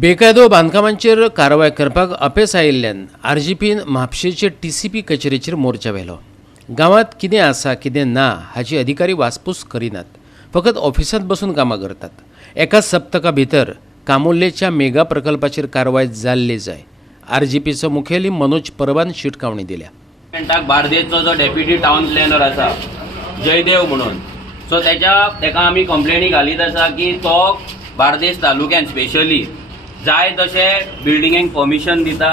बेकायदो बांदकामांचेर कारवाय करपाक अपेस आयिल्ल्यान आरजीपीन म्हापशेचे टीसीपी कचेरेचेर मोर्चा व्हेलो। गांवांत कितें आसा कितें ना हाची अधिकारी वासपूस करिनात, फकत ऑफिसांत बसून कामां करतात। एका सप्तका भितर कामोर्लेच्या मेगा प्रकल्पाचेर कारवाय जाल्ली जाय। आरजीपीचो मुखेली मनोज परबान शिटकावणी दिल्या। बार्देसचो जो डेप्युटी टाउन प्लॅनर आसा जयदेव म्हणून, सो तेका आमी कंप्लेनी घालीत आसा की तो बार्देस तालुक्यात स्पेशली जाय तशे बिल्डिंगेक परमिशन दिता।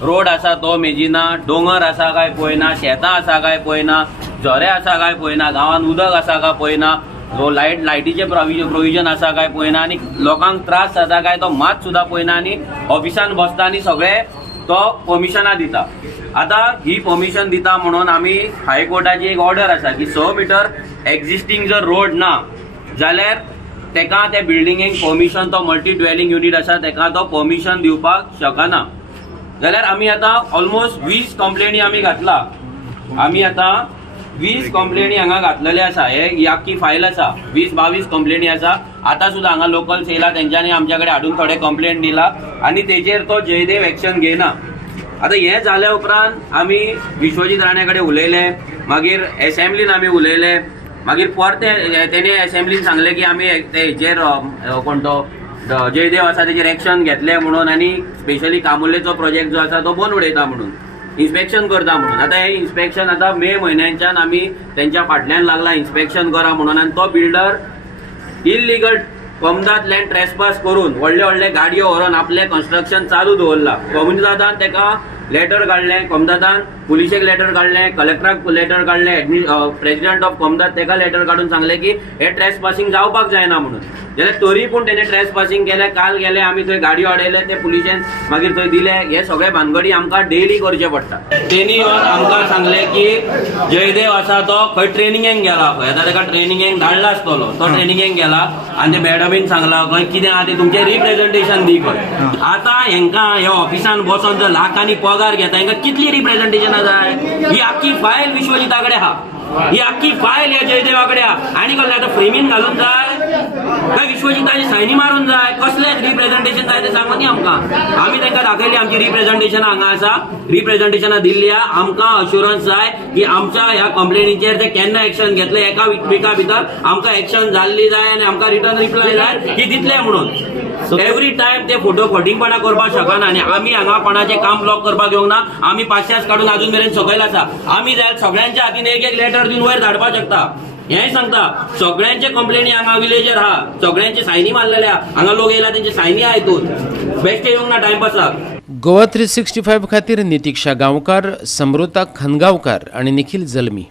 रोड आसा तो मेजिना, डोंगर आसा काय पळयना, शेतां आसा काय पळयना, झरे आसा काय पळयना, गांवांत उदक आसा काय पळयना, लायटीचे प्रोविजन आसा काय पळयना, आनी लोकांक त्रास जाता काय तो मात सुद्दां पळयना, आनी ऑफिसान बसता आनी सगळे तो परमिशनां दिता। आतां ही परमिशन दिता म्हणून आमी हायकोर्टाची एक ऑर्डर आसा की 6 मीटर एक्झिस्टिंग जर रोड ना जाल्यार तेका त्या बिल्डिंगेक परमिशन, तो मल्टी ड्वेलिंग युनिट आसा तेका तो परमिशन दिवपाक शकना। जाल्यार आमी आतां ऑलमोस्ट 20 कंप्लेनी आमी घातला। आमी आतां 20 कंप्लेनी हांगा घातलेले आसा। ही आख्खी फायल आसा, 20-22 कंप्लेनी आसा। आतां सुद्दां हांगा लोकल सेला तेंच्यांनी आमच्या कडेन हाडून थोडे कंप्लेंट दिला आनी तेजेर तो जयदेव एक्शन घेना। आतां हें जाल्या उपरांत आमी विश्वजीत राणे कडेन उलयले, मागीर असेंब्लीन आमी उलयले, मागीर परते तेणे असेंब्लीन सांगले की आमी हेजेर कोण तो जयदेव आसा तेजेर एक्शन घेतले म्हणून, आनी स्पेशली कामोर्लेचो प्रोजेक्ट जो आसा तो बंद उडयता म्हणून, इन्स्पेक्शन करता म्हणून। आतां हे इन्स्पेक्शन आतां मे म्हयन्याच्यान आमी तेंच्या फाटल्यान लागला इन्स्पेक्शन करा म्हणून, आनी तो बिल्डर इल्लीगल कमदात लँड ट्रेसपास करून व्हडले व्हडले गाडयो व्हरून आपले कन्स्ट्रक्शन चालू दवरला। कमदातान तेका लेटर काडलें, कमदातान पुलिशेक लेटर काडलें, कलेक्टराक लेटर काडलें, प्रेसिडेंट ऑफ कमदात तेका लेटर काडून सांगलें की हे ट्रेसपासिंग जावपाक जायना म्हणून। जाल्यार तरी पूण तेणे ट्रेसपासिंग केलें। काल गेले आमी थंय गाडयो हाडयले, ते पुलिशेन मागीर थंय दिले। हे सगळे भानगडी आमकां डेली करचे पडटा। तेणी येवन आमकां सांगलें की जयदेव आसा तो खंय ट्रेनिंगेक गेला, खंय आतां तेका ट्रेनिंगेक धाडला आसतलो, तो ट्रेनिंगेक गेला आनी ते मॅडमीन सांगला खंय कितें आहा ते तुमचें रिप्रेझेंटेशन दी खंय। आतां हेंकां ह्या ऑफिसान बसोन जर लाखांनी पगार घेता, हेंकां कितली रिप्रेझेंटेशनां जाय? ही आख्खी फायल विश्वजिता कडेन आहा, ही आख्खी फायल ह्या जयदेवा कडेन आहा। आनी कसलें आतां फ्रेमीन घालून जाय काय विश्वजिताची सायनी मारून जाय? कसलें रिप्रेझेंटेशन जाय ते सांगो न्ही आमकां। आमी तांकां दाखयली आमची रिप्रेझेंटेशनां हांगा आसा, रिप्रेझेंटेशनां दिल्ली आहा। आमकां अश्युरन्स जाय की आमच्या ह्या कंप्लेनीचेर ते केन्ना एक्शन घेतले, एका विका भितर आमकां एक्शन जाल्ली जाय आनी आमकां रिटर्न रिप्लाय जाय की दितले म्हणून। एवरी टाइम ते फोटो फटिंगपणा करपाक शकना, आनी आमी हांगा कोणाचें काम ब्लॉक करपाक येवंक ना। आमी 500 काडून अजून मेरेन सकयल आसा। आमी जाय सगळ्यांच्या हातीन एक लेटर दिवन वयर धाडपाक शकता। हें सांगता सगळ्यांचे कंप्लेनी हांगा विलेजर आहा, सगळ्यांची सायनी मारलेले आहा। हांगा लोक येयला तेंची सायनी आहा हितून, बेश्टे येवंक ना टायमपासाक। गोवा 365 खातीर नितीक्षा गांवकार, समृता खनगांवकार आनी निखिल जल्मी।